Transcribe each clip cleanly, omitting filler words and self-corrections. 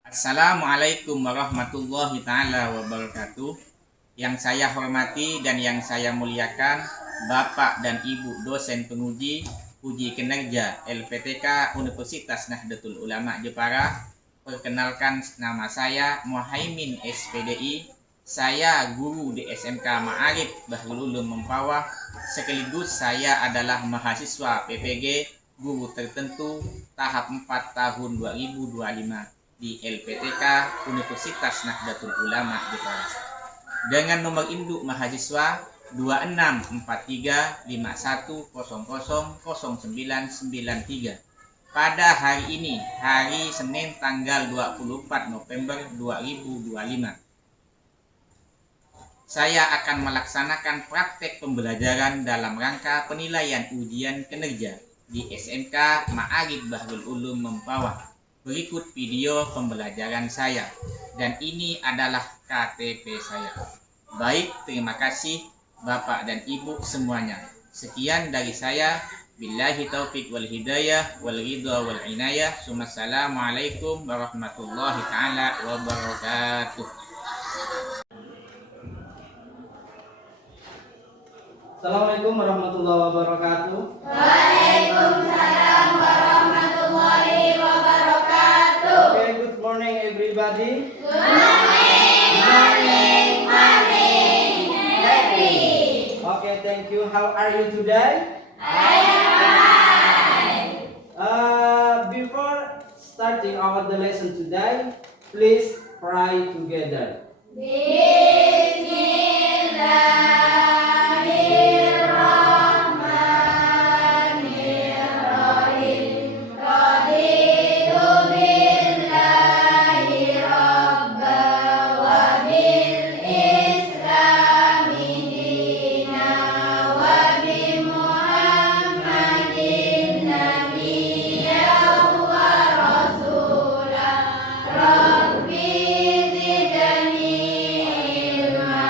Assalamualaikum warahmatullahi taala wabarakatuh. Yang saya hormati dan yang saya muliakan Bapak dan Ibu dosen penguji uji kinerja LPTK Universitas Nahdlatul Ulama Jepara. Perkenalkan, nama saya Muhaimin SPDI. Saya guru di SMK Ma'arif Bahrul Ulum Mempawah. Sekaligus saya adalah mahasiswa PPG guru tertentu tahap 4 tahun 2025 di LPTK Universitas Nahdlatul Ulama Jepara dengan nomor induk mahasiswa 264351000993. Pada hari ini, hari Senin tanggal 24 November 2025, saya akan melaksanakan praktek pembelajaran dalam rangka penilaian ujian kinerja di SMK Ma'arif Bahrul Ulum Mempawah. Berikut video pembelajaran saya, dan ini adalah KTP saya. Baik, terima kasih Bapak dan Ibu semuanya. Sekian dari saya. Billahi taufiq wal hidayah wal ridha wal inayah. Assalamualaikum warahmatullahi taala wabarakatuh. Assalamualaikum warahmatullahi wabarakatuh. Waalaikumsalam warahmatullahi wabarakatuh. Okay, good morning everybody. Good morning, happy. Okay, thank you. How are you today? I am fine. Before starting our lesson today, please pray together. Bismillahirrahmanirrahim. Raditu billahi rabba wa bil islami dina wa bi Muhammadin nabiyyan wa rasulah. Rabbi zidni ilma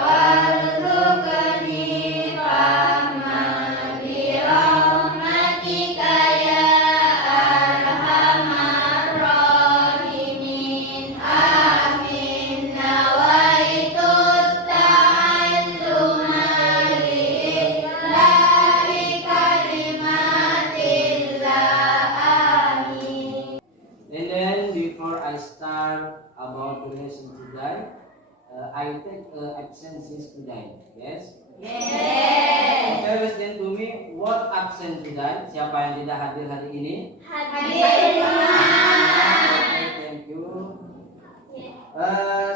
warzuqni fahma bi rahmatika ya arhamar rahimin. Amin. Nawaitu ta'alluma lillahi kalimatillah. Amin. And then before I start about the lesson today, I take absences today. Yes? Yes. Okay, listen to me. What absent today? Siapa yang tidak hadir hari ini? Hadir semua. Okay, thank you.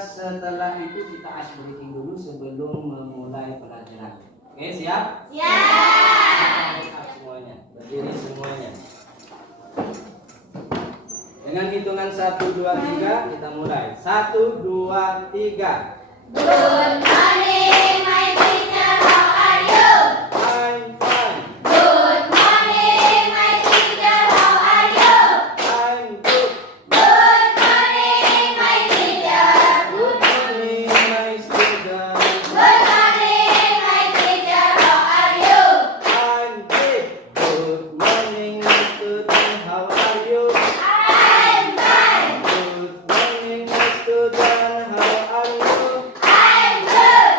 Setelah itu kita ice breaking dulu sebelum memulai pelajaran. Oke, siap? Siap. Siap semuanya. Berdiri semuanya. Dengan hitungan 1, 2, 3 kita mulai. 1, 2, 3. Good morning, my teacher. How are you? I'm fine. Good morning, my teacher. How are you? I'm good. Good morning, my teacher. Good morning, my students. Good morning, my teacher. How are you? I'm great. Good morning, my students. How are you? I'm fine. Good morning, my students. How are you? I'm good.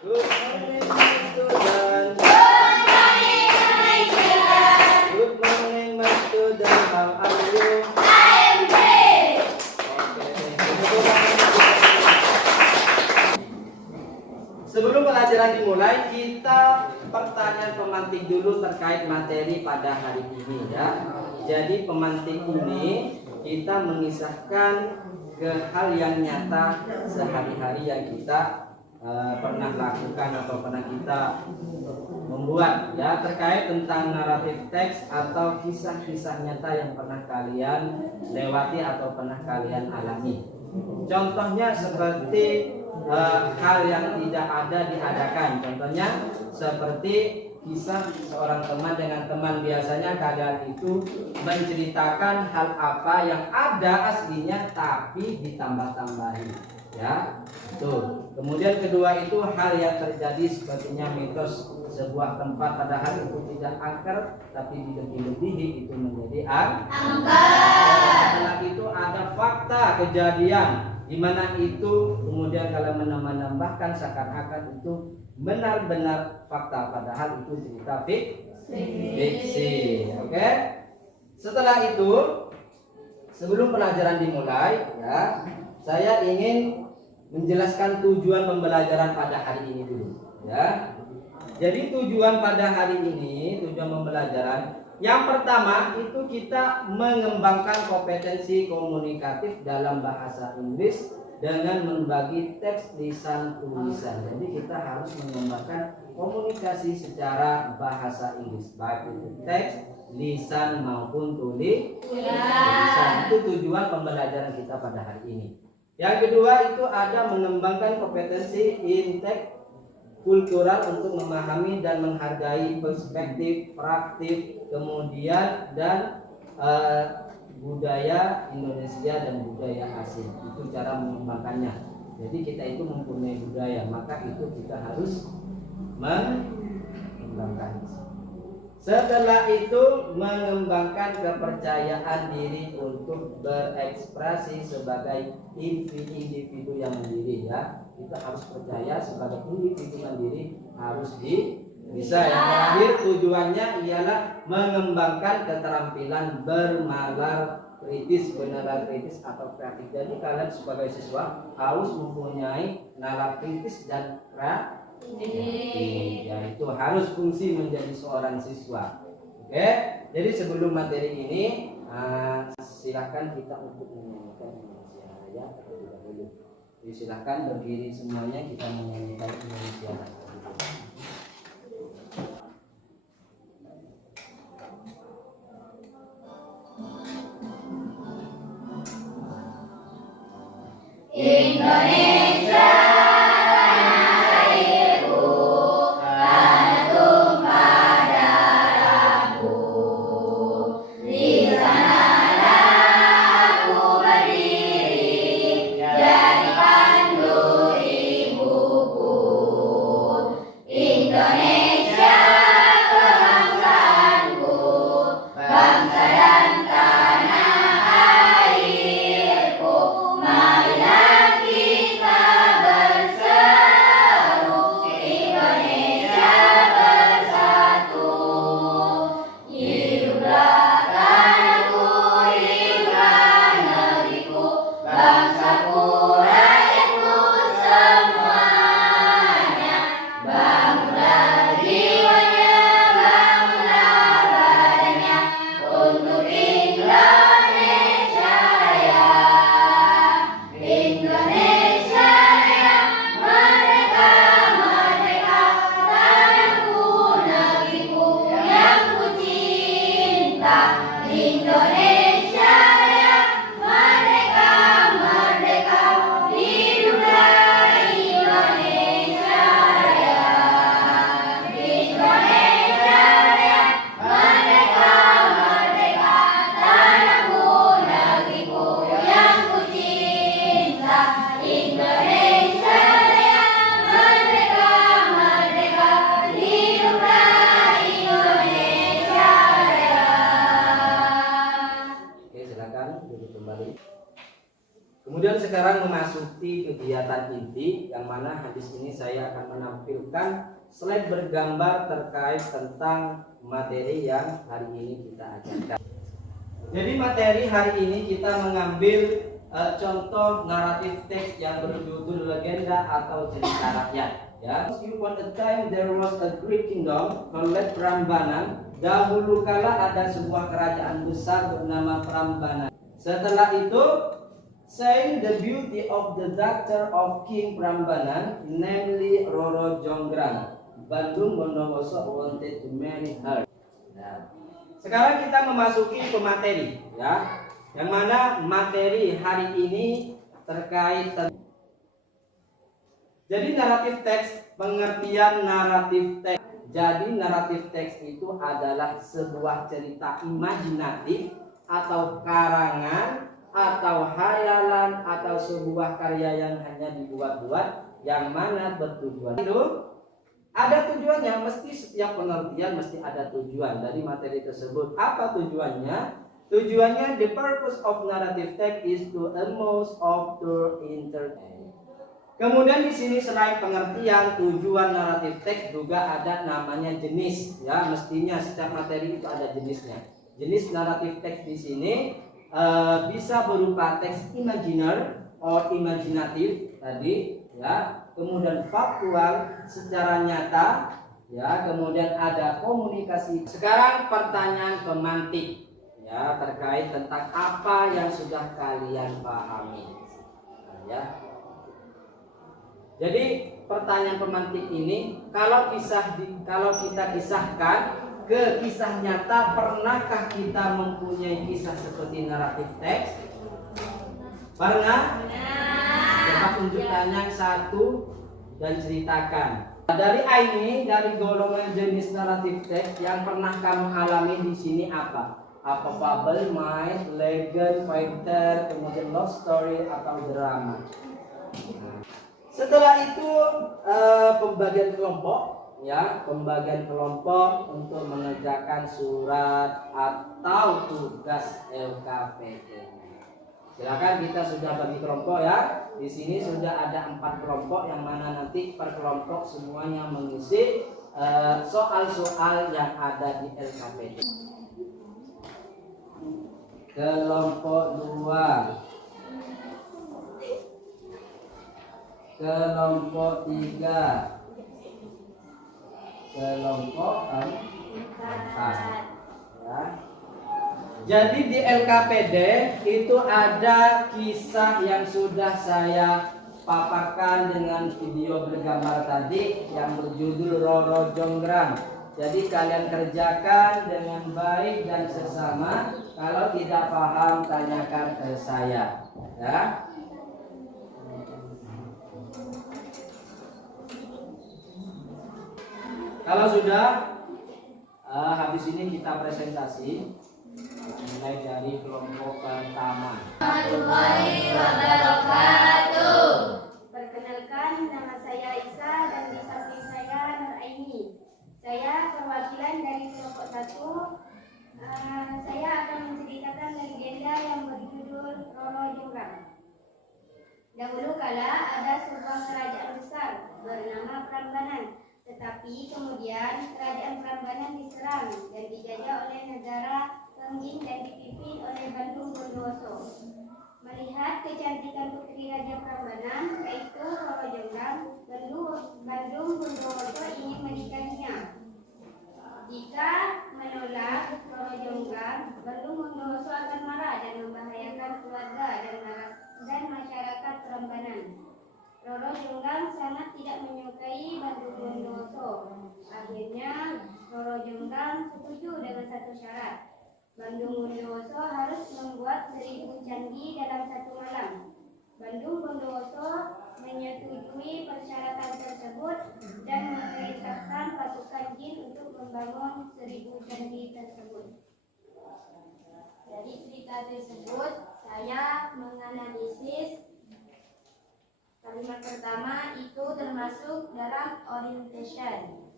Good morning, my students. Good morning, my teacher. Good morning, my students. How are you? I'm great. Sebelum pelajaran dimulai, kita pertanyaan pemantik dulu terkait materi pada hari ini ya. Jadi pemantik ini kita mengisahkan ke hal yang nyata sehari-hari yang kita pernah lakukan atau pernah kita membuat ya, terkait tentang naratif teks atau kisah-kisah nyata yang pernah kalian lewati atau pernah kalian alami. Contohnya seperti hal yang tidak ada diadakan. Contohnya seperti kisah seorang teman dengan teman. Biasanya kalian itu menceritakan hal apa yang ada aslinya tapi ditambah-tambahin. Ya, tuh. Kemudian kedua itu hal yang terjadi sepertinya mitos sebuah tempat padahal itu tidak angker tapi dilebih-lebihi itu menjadi angker. Setelah itu ada fakta kejadian di mana itu kemudian kalau menambahkan seakan-akan itu benar-benar fakta padahal itu cerita fiksi. Oke? Setelah itu sebelum pelajaran dimulai ya, saya ingin menjelaskan tujuan pembelajaran pada hari ini dulu ya. Jadi tujuan pada hari ini, tujuan pembelajaran yang pertama itu kita mengembangkan kompetensi komunikatif dalam bahasa Inggris dengan membagi teks lisan tulisan. Jadi kita harus mengembangkan komunikasi secara bahasa Inggris baik itu teks, lisan maupun tulisan. Itu tujuan pembelajaran kita pada hari ini. Yang kedua itu ada mengembangkan kompetensi interkultural untuk memahami dan menghargai perspektif, praktik, kemudian dan budaya Indonesia dan budaya asing. Itu cara mengembangkannya. Jadi kita itu mempunyai budaya, maka itu kita harus mengembangkan. Setelah itu mengembangkan kepercayaan diri untuk berekspresi sebagai individu yang mandiri ya. Kita harus percaya sebagai individu mandiri harus bisa. Yang terakhir tujuannya ialah mengembangkan keterampilan bernalar kritis atau kreatif. Jadi kalian sebagai siswa harus mempunyai nalar kritis dan kreatif. Ya, itu harus fungsi menjadi seorang siswa. Oke, jadi sebelum materi ini silakan kita untuk menyanyikan Indonesia Raya terlebih dahulu. Jadi silakan berdiri semuanya kita menyanyikan Indonesia Raya. Indonesia Kemudian sekarang memasuki kegiatan inti yang mana hadis ini saya akan menampilkan slide bergambar terkait tentang materi yang hari ini kita ajarkan. Jadi materi hari ini kita mengambil contoh naratif teks yang berjudul legenda atau cerita rakyat. Ya, upon a time there was a great kingdom called Prambanan. Dahulu kala ada sebuah kerajaan besar bernama Prambanan. Setelah itu, saying the beauty of the daughter of King Prambanan, namely Roro Jonggrang, Bandung Bondowoso wanted to marry her. Nah, sekarang kita memasuki pemateri, ya, yang mana materi hari ini terkait. Jadi naratif teks, pengertian naratif teks. Jadi naratif teks itu adalah sebuah cerita imajinatif atau karangan atau hayalan atau sebuah karya yang hanya dibuat-buat yang mana bertujuan itu ada tujuannya. Mesti setiap pengertian mesti ada tujuan dari materi tersebut. Apa tujuannya? Tujuannya, the purpose of narrative text is to amuse of to entertain. Kemudian di sini selain pengertian tujuan naratif teks juga ada namanya jenis, ya. Mestinya setiap materi itu ada jenisnya. Jenis naratif teks di sini bisa berupa teks imaginer or imajinatif tadi, ya. Kemudian faktual secara nyata, ya. Kemudian ada komunikasi. Sekarang pertanyaan pemantik, ya, terkait tentang apa yang sudah kalian pahami, ya. Jadi pertanyaan pemantik ini kalau kita kisahkan ke kisah nyata, pernahkah kita mempunyai kisah seperti naratif teks? Pernah? Coba tunjuk tangan satu dan ceritakan. Dari ini, dari golongan jenis naratif teks yang pernah kamu alami di sini apa? Apa fable, myth, legend, fighter, kemudian love story atau drama? Setelah itu pembagian kelompok, ya, pembagian kelompok untuk mengerjakan surat atau tugas LKPD. Silakan, kita sudah bagi kelompok, ya. Di sini sudah ada 4 kelompok yang mana nanti per kelompok semuanya mengisi soal-soal yang ada di LKPD. Kelompok 2, kelompok 3, kelompok 4, ya. Jadi di LKPD itu ada kisah yang sudah saya paparkan dengan video bergambar tadi yang berjudul Roro Jonggrang. Jadi kalian kerjakan dengan baik dan sesama. Kalau tidak paham tanyakan ke saya, ya. Kalau sudah habis ini kita presentasi, mulai dari kelompok pertama. Warahmatullahi wabarakatuh. Perkenalkan, nama saya Isa dan di samping saya Nur Aini. Saya perwakilan dari kelompok 1. Saya akan menceritakan legenda yang berjudul Roro Jonggrang. Dahulu kala ada sebuah kerajaan besar bernama Prambanan. Tetapi kemudian kerajaan Prambanan diserang dan dijajah oleh negara Kengging dan dipimpin oleh Bandung Bondowoso. Melihat kecantikan putri Raja Prambanan, yaitu Roro Jonggrang, Bandung Bondowoso ingin menikahinya. Jika menolak Roro Jonggrang, Bandung Bondowoso akan marah dan membahayakan keluarga dan masyarakat Prambanan. Roro Jonggrang sangat tidak menyukai Bandung Bondowoso. Akhirnya Roro Jonggrang setuju dengan satu syarat. Bandung Bondowoso harus membuat 1000 candi dalam satu malam. Bandung Bondowoso menyetujui persyaratan tersebut dan memerintahkan pasukan jin untuk membangun 1000 candi tersebut. Dari cerita tersebut, saya menganalisis kalimat pertama itu termasuk dalam orientation.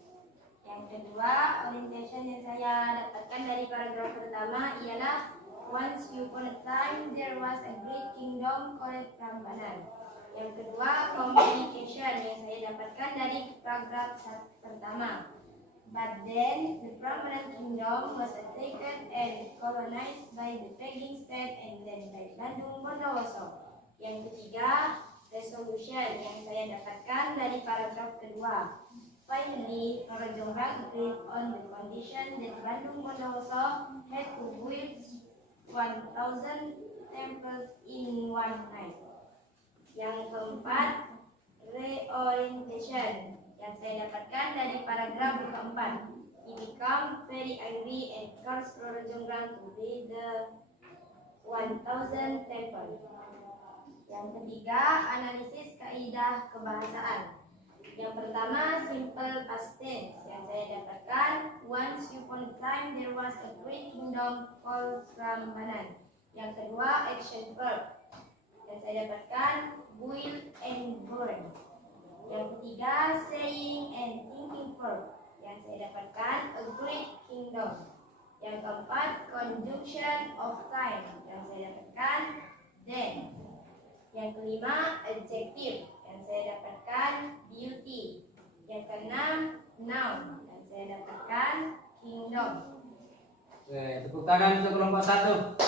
Yang kedua, orientation yang saya dapatkan dari paragraf pertama ialah once upon a time there was a great kingdom called Prambanan. Yang kedua, communication yang saya dapatkan dari paragraf pertama. But then the Prambanan kingdom was attacked and colonized by the Peking state and then by Bandung Bondowoso. Yang ketiga, resolution yang saya dapatkan dari paragraf kedua. Finally, Roro Jonggrang agreed on the condition that Bandung Bondowoso had to build 1000 temples in one night. Yang keempat, reorientation yang saya dapatkan dari paragraf keempat. He became very angry and cursed Roro Jonggrang to build the 1000 temple. Yang ketiga, analisis kaidah kebahasaan. Yang pertama, simple past tense yang saya dapatkan. Once upon a time there was a great kingdom called Prambanan. Yang kedua, action verb. Yang saya dapatkan build and burn. Yang ketiga, saying and thinking verb. Yang saya dapatkan a great kingdom. Yang keempat, conjunction of time. Yang saya dapatkan then. Yang kelima, adjective. Yang saya dapatkan beauty. Yang keenam, noun. Yang saya dapatkan kingdom. Oke, tepuk tangan untuk kelompok 1.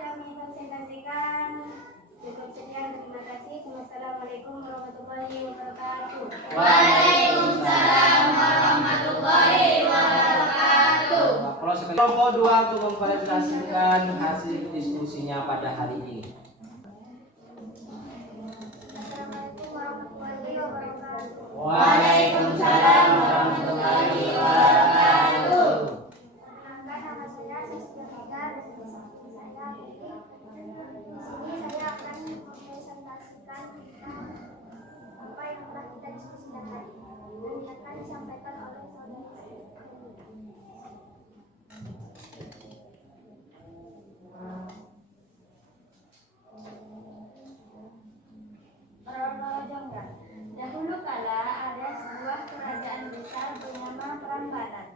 Kami presentasikan. Cukup sekian, terima kasih. Wassalamualaikum warahmatullahi wabarakatuh. Waalaikumsalam warahmatullahi wabarakatuh. Kelompok 2 untuk mempresentasikan hasil diskusinya pada hari ini. Assalamualaikum warahmatullahi wabarakatuh. Waalaikumsalam warahmatullahi wabarakatuh. Perkenalkan, nama saya Siswa Mega dan di samping saya Putri. Di sini saya akan mempresentasikan tentang apa yang telah kita diskusikan tadi dan yang akan disampaikan oleh saudara saya. Roro Jonggrang. Dahulu kala ada sebuah kerajaan besar bernama Prambanan.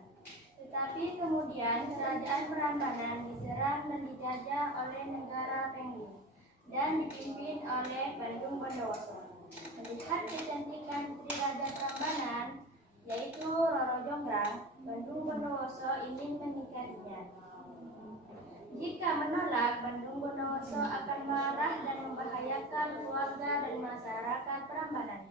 Tetapi kemudian kerajaan Prambanan diserang dan dijajah oleh negara Pengging dan dipimpin oleh Bandung Bondowoso. Melihat kecantikan putri Raja Prambanan, yaitu Roro Jonggrang, Bandung Bondowoso ingin menikahinya. Jika menolak, Bandung Bondowoso akan marah dan membahayakan keluarga dan masyarakat Prambanan.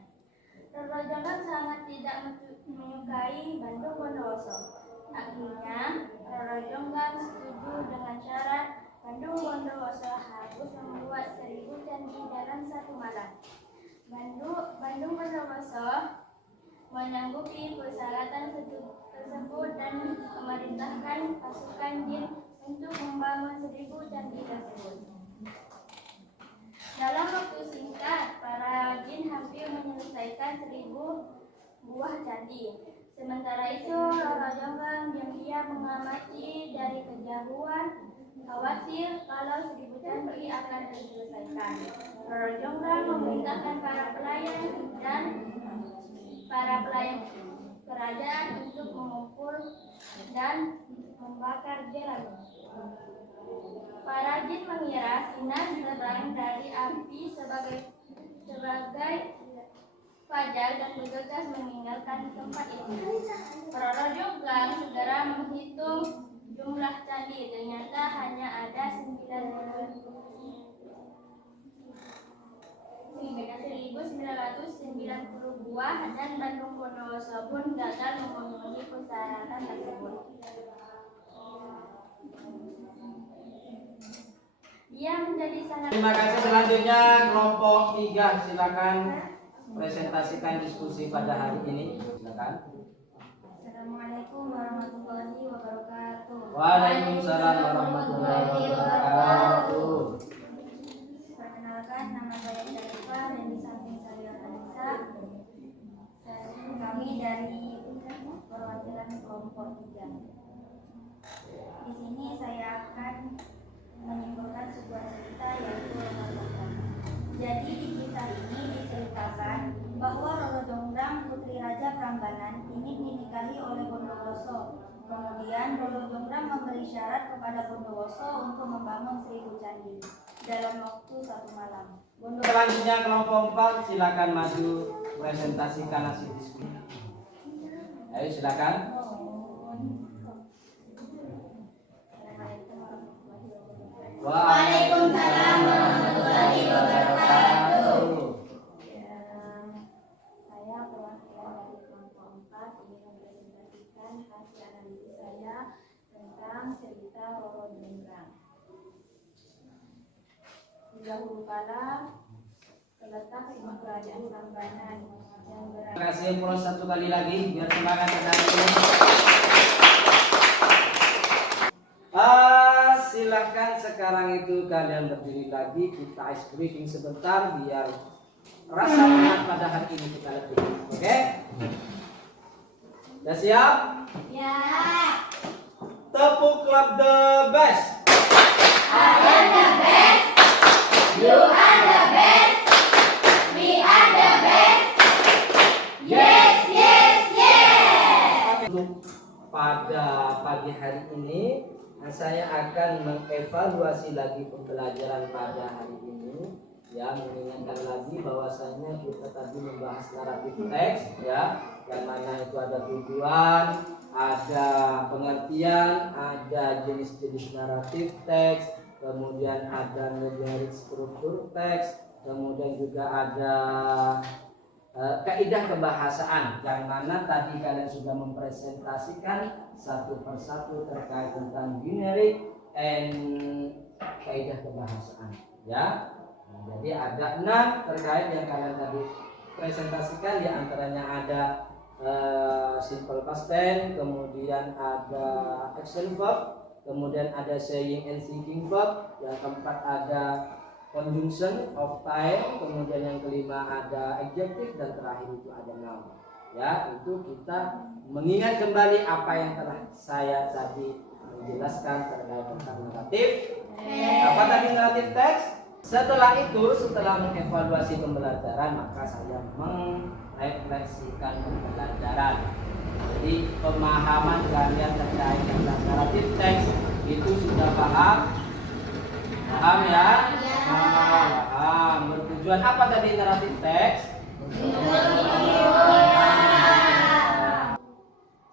Roro Jonggrang sangat tidak menyukai Bandung Bondowoso. Akhirnya, Roro Jonggrang setuju dengan syarat Bandung Bondowoso harus membuat 1000 candi dalam 1 malam. Bandung Bondowoso menyanggupi persyaratan tersebut dan memerintahkan pasukan jin untuk membangun 1000 candi tersebut. Dalam waktu singkat, para jin hampir menyelesaikan 1000 buah candi. Sementara itu, Roro Jonggrang diam-diam mengamati dari kejauhan, khawatir kalau 1000 candi akan diselesaikan. Roro Jonggrang memerintahkan para pelayan kerajaan untuk mengumpul dan membakar jerami. Para jin mengira sinar terang dari api sebagai fajar dan bergegas meninggalkan tempat itu. Roro Jonggrang segera menghitung jumlah candi. Ternyata hanya ada 1990 buah dan Bandung Bondowoso pun gagal memenuhi persyaratan tersebut. Dia menjadi sangat. Terima kasih. Selanjutnya kelompok 3, silakan presentasikan diskusi pada hari ini. Silakan. Assalamualaikum warahmatullahi wabarakatuh. Waalaikumsalam warahmatullahi wabarakatuh. Perkenalkan, nama saya Syarifah dan di samping saya Anissa. Kami dari perwakilan kelompok 3. Di sini saya akan menyimpulkan sebuah cerita yaitu Roro Jonggrang. Jadi di kisah ini diceritakan bahwa Roro Jonggrang putri Raja Prambanan ingin dinikahi oleh Bondowoso. Kemudian Roro Jonggrang memberi syarat kepada Bondowoso untuk membangun 1000 candi dalam waktu 1 malam. Selanjutnya kelompok 4, silakan maju presentasikan hasil diskusi. Ayo silakan. Waalaikumsalam warahmatullahi wabarakatuh. Saya perwakilan dari kelompok 4 ingin mempresentasikan hasil analisis saya tentang cerita Roro Jonggrang. Dahulu kala terletak sebuah kerajaan Prambanan yang berada. Terima kasih Pros 1 kali lagi biar semangat sekali. Silakan sekarang itu kalian berdiri lagi, kita ice breaking sebentar biar rasa penat pada hari ini kita lebih. Oke? Sudah siap? Ya. Tepuk klub the best. I am the best. You are the best. We are the best. Yes, yes, yes. Pada pagi hari ini saya akan mengevaluasi lagi pembelajaran pada hari ini, ya, mengingatkan lagi bahwasanya kita tadi membahas naratif teks, ya, yang mana itu ada tujuan, ada pengertian, ada jenis-jenis naratif teks, kemudian ada numerik struktur teks, kemudian juga ada kaidah kebahasaan, yang mana tadi kalian sudah mempresentasikan satu persatu terkait tentang numerik and kaidah kebahasaan, ya. Nah, jadi ada 6 terkait yang kalian tadi presentasikan, di antaranya ada simple past tense, kemudian ada action verb, kemudian ada saying and thinking verb, yang keempat ada conjunction of time, kemudian yang kelima ada adjective, dan terakhir itu ada noun. Ya, itu kita mengingat kembali apa yang telah saya tadi menjelaskan terkait tentang naratif. Apa tadi naratif teks? Setelah itu, setelah mengevaluasi pembelajaran, maka saya merefleksikan pembelajaran. Jadi pemahaman kalian terkait tentang naratif teks itu sudah paham? Paham ya? Paham. Bertujuan apa tadi naratif teks?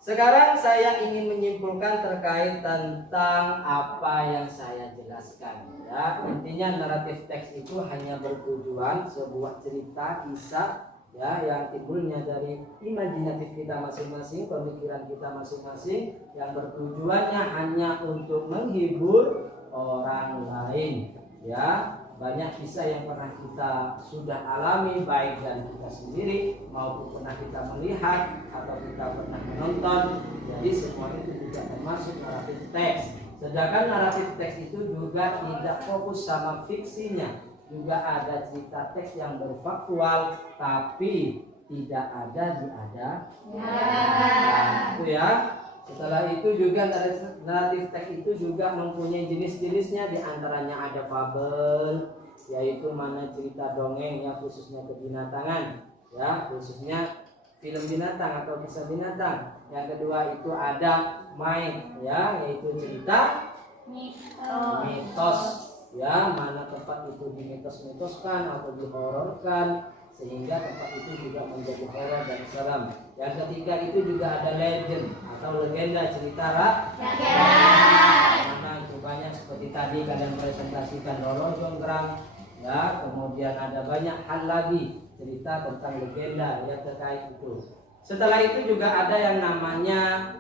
Sekarang saya ingin menyimpulkan terkait tentang apa yang saya jelaskan. Ya, intinya naratif teks itu hanya bertujuan sebuah cerita, kisah, ya, yang timbulnya dari imajinatif kita masing-masing, pemikiran kita masing-masing, yang bertujuannya hanya untuk menghibur orang lain, ya. Banyak kisah yang pernah kita sudah alami, baik dari kita sendiri maupun pernah kita melihat atau kita pernah menonton. Jadi semua itu juga termasuk naratif teks. Sedangkan naratif teks itu juga tidak fokus sama fiksinya, juga ada cerita teks yang berfaktual tapi tidak ada diada. Nah, itu ya. Setelah itu juga naratif teks itu juga mempunyai jenis-jenisnya, diantaranya ada fabel, yaitu mana cerita dongeng, ya, khususnya kebinatangan, ya, khususnya film binatang atau kisah binatang. Yang kedua itu ada myth, ya, yaitu cerita mitos, ya, mana tempat itu dimitos-mitoskan atau dihororkan sehingga tempat itu juga menjadi horor dan seram. Yang ketiga itu juga ada legend atau legenda, cerita rakyat. Mana itu banyak seperti tadi kalian presentasikan Roro Jonggrang, ya, kemudian ada banyak hal lagi cerita tentang legenda, ya, terkait itu. Setelah itu juga ada yang namanya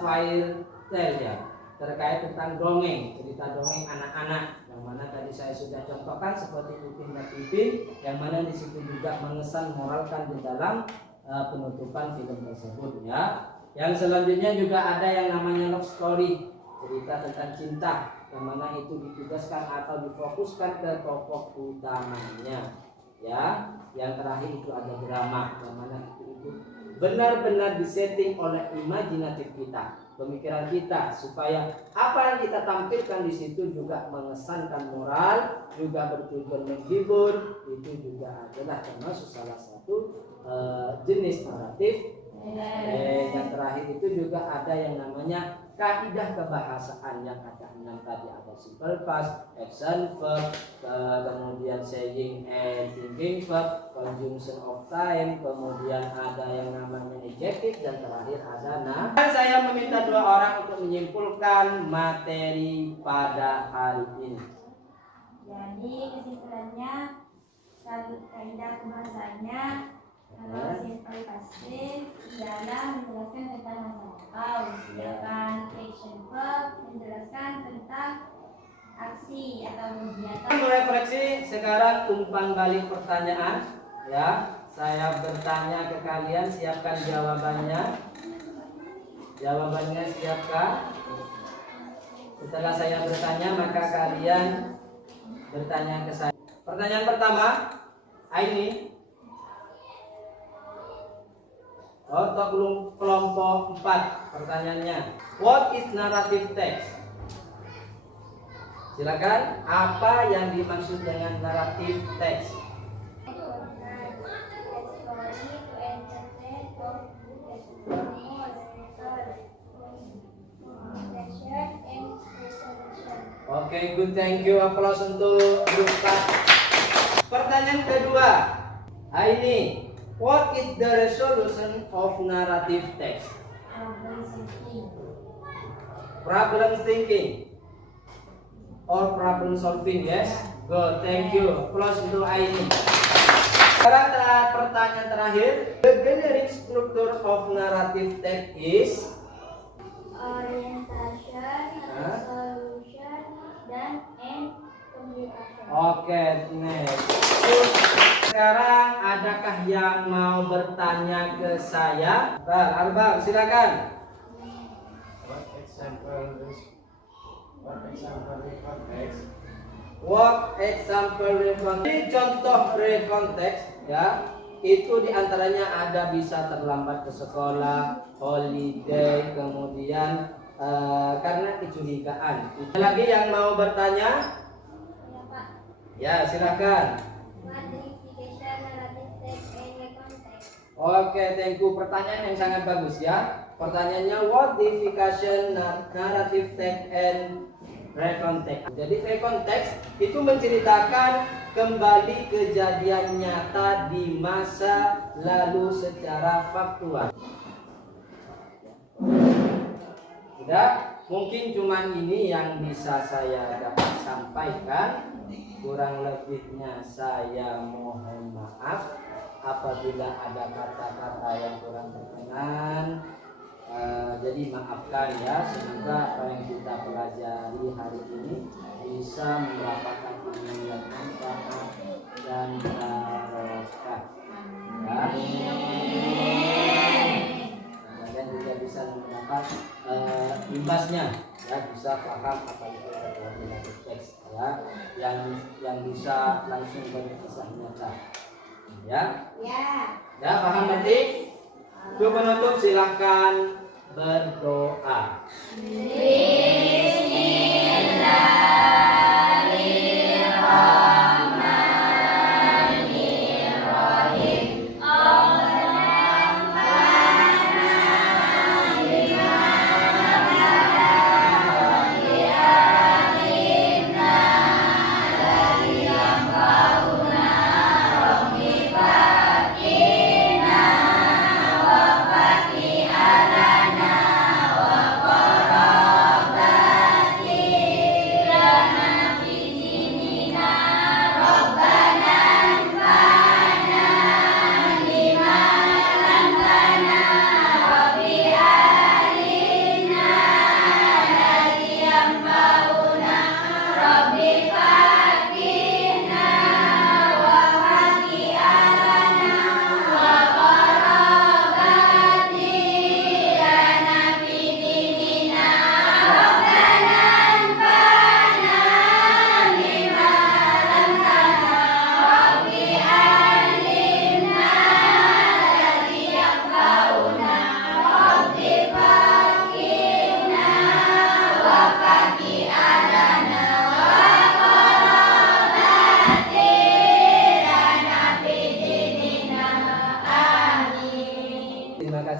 fairy tale, ya, terkait tentang dongeng, cerita dongeng anak-anak, yang mana tadi saya sudah contohkan seperti Upin dan Ipin, yang mana di situ juga mengesan moralkan di dalam penutupan film tersebut, ya. Yang selanjutnya juga ada yang namanya love story, cerita tentang cinta, yang mana itu ditugaskan atau difokuskan ke tokoh utamanya, ya. Yang terakhir itu ada drama, yang mana itu benar-benar disetting oleh imajinatif kita, pemikiran kita, supaya apa yang kita tampilkan di situ juga mengesankan moral, juga bertujuan menghibur. Itu juga adalah termasuk salah satu jenis naratif. Yang terakhir itu juga ada yang namanya kaidah kebahasaan, yang ada 6 tadi, ada simple past, action verb, kemudian saying and thinking verb, conjunction of time, kemudian ada yang namanya adjective, dan terakhir ada noun. Saya meminta 2 orang untuk menyimpulkan materi pada hari ini. Jadi kesimpulannya, kaidah pembahasannya, kalau simple past tense adalah menjelaskan tentang masa lampau, sedangkan action verb menjelaskan tentang aksi atau kegiatan. Merefleksi sekarang, umpan balik pertanyaan, ya. Saya bertanya ke kalian, siapkan jawabannya. Jawabannya siapkah? Setelah saya bertanya, maka kalian bertanya ke saya. Pertanyaan pertama, Aini. Untuk kelompok 4 pertanyaannya. What is narrative text? Silakan, apa yang dimaksud dengan narrative text? Oke, good, thank you. Applause untuk grup 4. Pertanyaan kedua. Aini, what is the resolution of narrative text? Problem thinking or problem solving, yes? Good, thank you. Applause untuk Aini. Sekarang pertanyaan terakhir. The generic structure of narrative text is Orientation, resolution, dan end communication. Oke, next. Sekarang adakah yang mau bertanya ke saya? Arbab, silakan. What example recontext? Ini contoh recontext ya. Itu diantaranya ada bisa terlambat ke sekolah, holiday, kemudian karena kecurigaan. Ada lagi yang mau bertanya? Ya, Pak. Ya, silakan. Modification narrative text and recontext. Oke, thank you. Pertanyaan yang sangat bagus ya. Pertanyaannya what modification narrative text and recontext. Jadi recontext itu menceritakan kembali kejadian nyata di masa lalu secara faktual. Sudah, mungkin cuman ini yang bisa saya dapat sampaikan. Kurang lebihnya saya mohon maaf apabila ada kata-kata yang kurang berkenan. Jadi maafkan ya, semoga apa yang kita pelajari hari ini bisa mendapatkan ilmu yang manfaat dan barokah. Ya. Kemudian juga bisa mendapat imbasnya, ya, bisa paham apa itu narrative text ya, yang bisa langsung berkisah nyata. Ya, ya paham nanti. Untuk penutup silahkan berdoa.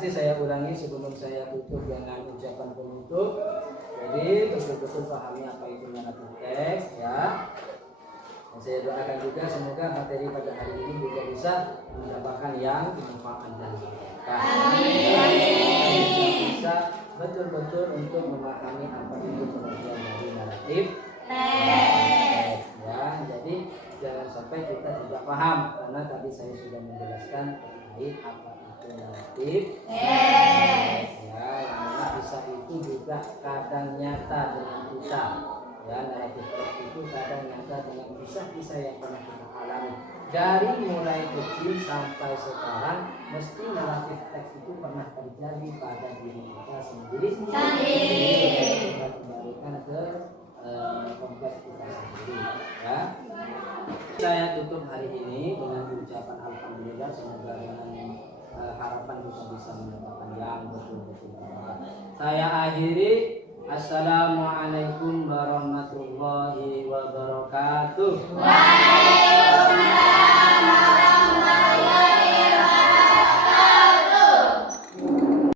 Saya ulangi sebelum saya tutup dengan ucapan penutup. Jadi betul-betul pahami apa itu narrative text ya. Dan saya doakan juga semoga materi pada hari ini juga bisa mendapatkan yang manfaat dan berkah. Amin. Bisa betul-betul untuk memahami apa itu pengertian dari narrative text ya. Jadi jangan sampai kita tidak paham karena tadi saya sudah menjelaskan terkait apa narratif ya, yang mana kisah itu juga kadang nyata dengan kita ya. Naratif itu kadang nyata dengan kisah-kisah yang pernah kita alami dari mulai kecil sampai sekarang. Mesti naratif teks itu pernah terjadi pada diri kita sendiri. Kita kembalikan ke kompleks kita sendiri ya. Saya tutup hari ini dengan ucapan alhamdulillah. Semoga dengan harapan kita bisa mendapatkan yang betul-betul bermanfaat. Saya akhiri. Assalamualaikum warahmatullahi wabarakatuh. Waalaikumsalam.